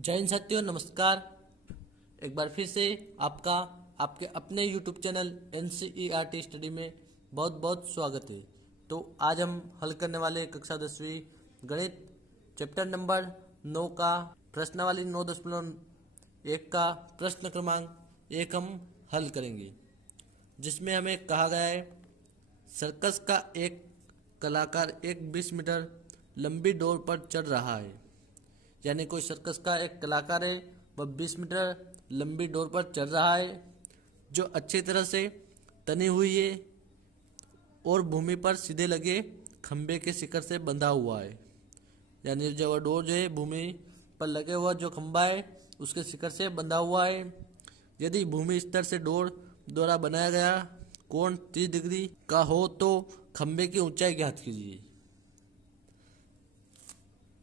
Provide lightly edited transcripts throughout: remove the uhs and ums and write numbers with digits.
जय हिंद साथियों, नमस्कार। एक बार फिर से आपका आपके अपने YouTube चैनल NCERT स्टडी में बहुत बहुत स्वागत है। तो आज हम हल करने वाले कक्षा 10वीं गणित चैप्टर नंबर 9 का प्रश्नावली 9.1 का प्रश्न क्रमांक 1 हम हल करेंगे, जिसमें हमें कहा गया है सर्कस का एक कलाकार एक 20 मीटर लंबी डोर पर चढ़ रहा है। यानी कोई सर्कस का एक कलाकार है, वह 20 मीटर लंबी डोर पर चढ़ रहा है जो अच्छी तरह से तनी हुई है और भूमि पर सीधे लगे खंबे के शिखर से बंधा हुआ है। यानी जो डोर जो है भूमि पर लगे हुआ जो खंबा है उसके शिखर से बंधा हुआ है। यदि भूमि स्तर से डोर द्वारा बनाया गया कोण 30 डिग्री का हो तो खंबे की ऊंचाई ज्ञात कीजिए।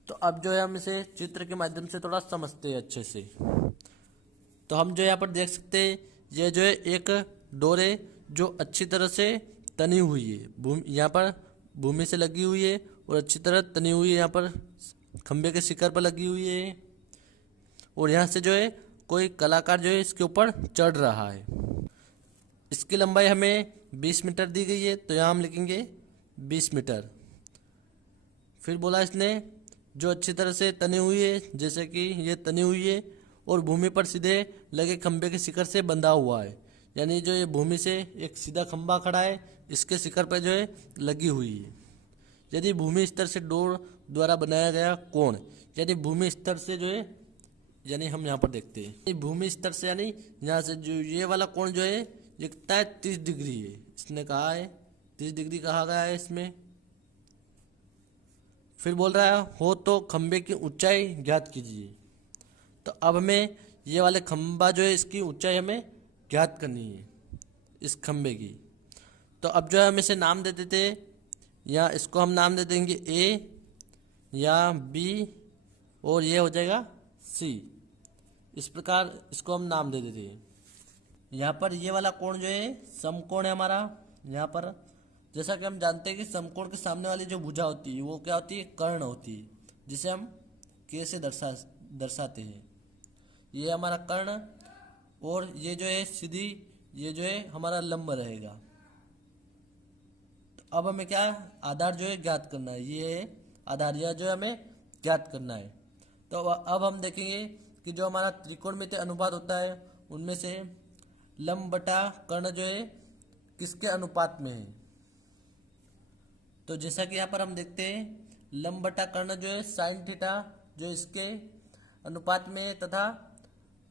तो अब जो है हम इसे चित्र के माध्यम से थोड़ा समझते हैं अच्छे से। तो हम जो यहाँ पर देख सकते हैं, ये जो है एक डोर है जो अच्छी तरह से तनी हुई है, भूमि यहाँ पर भूमि से लगी हुई है और अच्छी तरह तनी हुई है, यहाँ पर खंबे के शिखर पर लगी हुई है। और यहाँ से जो है कोई कलाकार जो है इसके ऊपर चढ़ रहा है। इसकी लंबाई हमें 20 मीटर दी गई है, तो यहाँ हम लिखेंगे 20 मीटर। फिर बोला इसने जो अच्छी तरह से तनी हुई है, जैसे कि ये तनी हुई है और भूमि पर सीधे लगे खंबे के शिखर से बंधा हुआ है। यानी जो ये भूमि से एक सीधा खंबा खड़ा है, इसके शिखर पर जो है लगी हुई है। यदि भूमि स्तर से डोर द्वारा बनाया गया कोण, यदि भूमि स्तर से जो है, यानी हम यहाँ पर देखते हैं भूमि स्तर से, यानी यहाँ से जो ये वाला कोण जो है ये कितना है 30 डिग्री है। इसने कहा है 30 डिग्री कहा गया है इसमें। फिर बोल रहा है हो तो खंबे की ऊंचाई ज्ञात कीजिए। तो अब हमें ये वाले खंबा जो है इसकी ऊंचाई हमें ज्ञात करनी है, इस खंबे की। तो अब जो है हम इसे नाम दे देते हैं, या इसको हम नाम दे देंगे ए या बी और ये हो जाएगा सी। इस प्रकार इसको हम नाम दे देते हैं। यहाँ पर ये वाला कोण जो है समकोण है हमारा। यहाँ पर जैसा कि हम जानते हैं कि समकोण के सामने वाली जो भुजा होती है वो क्या होती है, कर्ण होती है, जिसे हम के से दर्शाते हैं। ये हमारा कर्ण और ये जो है सीधी, ये जो है हमारा लंब रहेगा। तो अब हमें क्या आधार जो है ज्ञात करना है, ये है आधार, यह जो है हमें ज्ञात करना है। तो अब हम देखेंगे कि जो हमारा त्रिकोणमितीय अनुपात होता है उनमें से लंब बटा कर्ण जो है किसके अनुपात में है। तो जैसा कि यहाँ पर हम देखते हैं लंब बटा कर्ण जो है साइन थीटा जो इसके अनुपात में है, तथा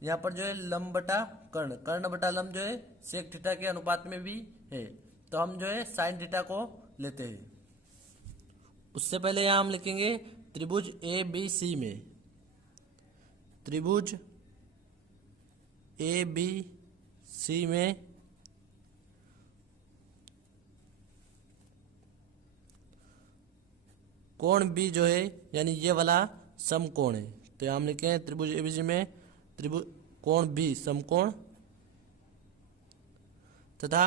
यहाँ पर जो है लंब बटा कर्ण, कर्ण बटा लंब जो है सेक थीटा के अनुपात में भी है। तो हम जो है साइन थीटा को लेते हैं। उससे पहले यहाँ हम लिखेंगे त्रिभुज ए बी सी में, त्रिभुज ए बी सी में कोण बी जो है यानी ये वाला समकोण है। तो यहाँ हम लिखे हैं त्रिभुज एबीसी में त्रिभुज कोण बी समकोण, तथा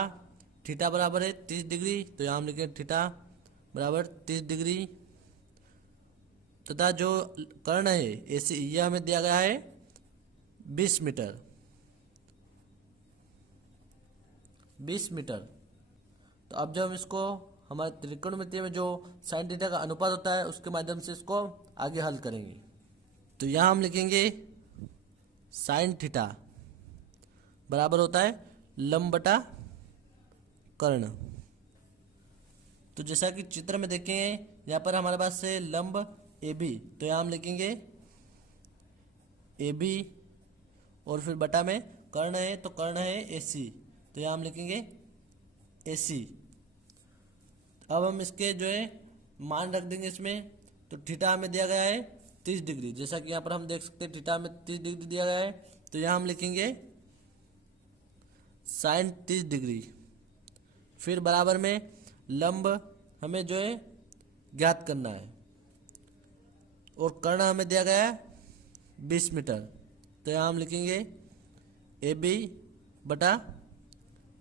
थीटा बराबर है 30 डिग्री। तो यहाँ हम लिखे थीटा बराबर 30 डिग्री, तथा जो कर्ण है ऐसे यह हमें दिया गया है 20 मीटर, 20 मीटर। तो अब जब हम इसको हमारे त्रिकोणमितीय में जो साइन थीटा का अनुपात होता है उसके माध्यम से इसको आगे हल करेंगे। तो यहाँ हम लिखेंगे साइन थीटा बराबर होता है लंब बटा कर्ण। तो जैसा कि चित्र में देखेंगे यहाँ पर हमारे पास है लंब ए बी, तो यहाँ हम लिखेंगे ए बी और फिर बटा में कर्ण है, तो कर्ण है ए सी, तो यहाँ हम लिखेंगे ए सी। अब हम इसके जो है मान रख देंगे इसमें। तो थीटा हमें दिया गया है 30 डिग्री, जैसा कि यहाँ पर हम देख सकते हैं थीटा हमें 30 डिग्री दिया गया है। तो यहाँ हम लिखेंगे साइन 30 डिग्री, फिर बराबर में लंब हमें जो है ज्ञात करना है और कर्ण हमें दिया गया है 20 मीटर। तो यहाँ हम लिखेंगे ए बी बटा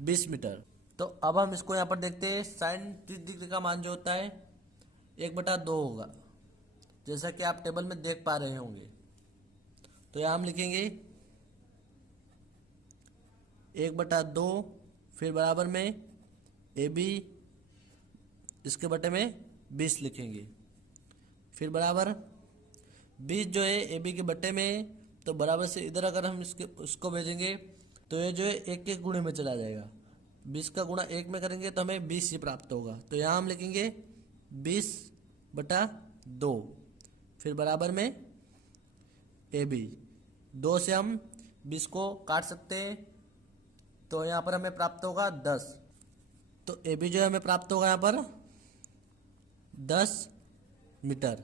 20 मीटर। तो अब हम इसको यहाँ पर देखते हैं, साइन 30 डिग्री का मान जो होता है 1/2 होगा, जैसा कि आप टेबल में देख पा रहे होंगे। तो तो यहाँ हम लिखेंगे 1/2, फिर बराबर में ए बी, इसके बटे में 20 लिखेंगे, फिर बराबर 20 जो है ए बी के बटे में, तो बराबर से इधर अगर हम इसको भेजेंगे तो ये जो है 1 के गुणे में चला जाएगा। 20 का गुणा 1 में करेंगे तो हमें 20 ही प्राप्त होगा। तो यहाँ हम लिखेंगे 20/2, फिर बराबर में ए बी। 2 से हम 20 को काट सकते हैं, तो यहाँ पर हमें प्राप्त होगा 10। तो ए बी जो है हमें प्राप्त होगा यहाँ पर 10 मीटर,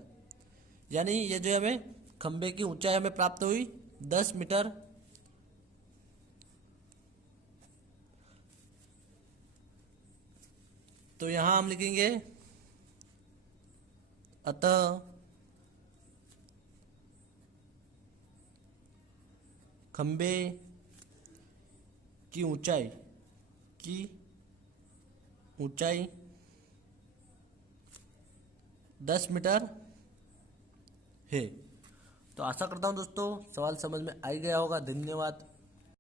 यानी ये जो हमें खंबे की ऊंचाई हमें प्राप्त हुई 10 मीटर। तो यहाँ हम लिखेंगे अतः खंबे की ऊंचाई 10 मीटर है। तो आशा करता हूँ दोस्तों सवाल समझ में आ ही गया होगा। धन्यवाद।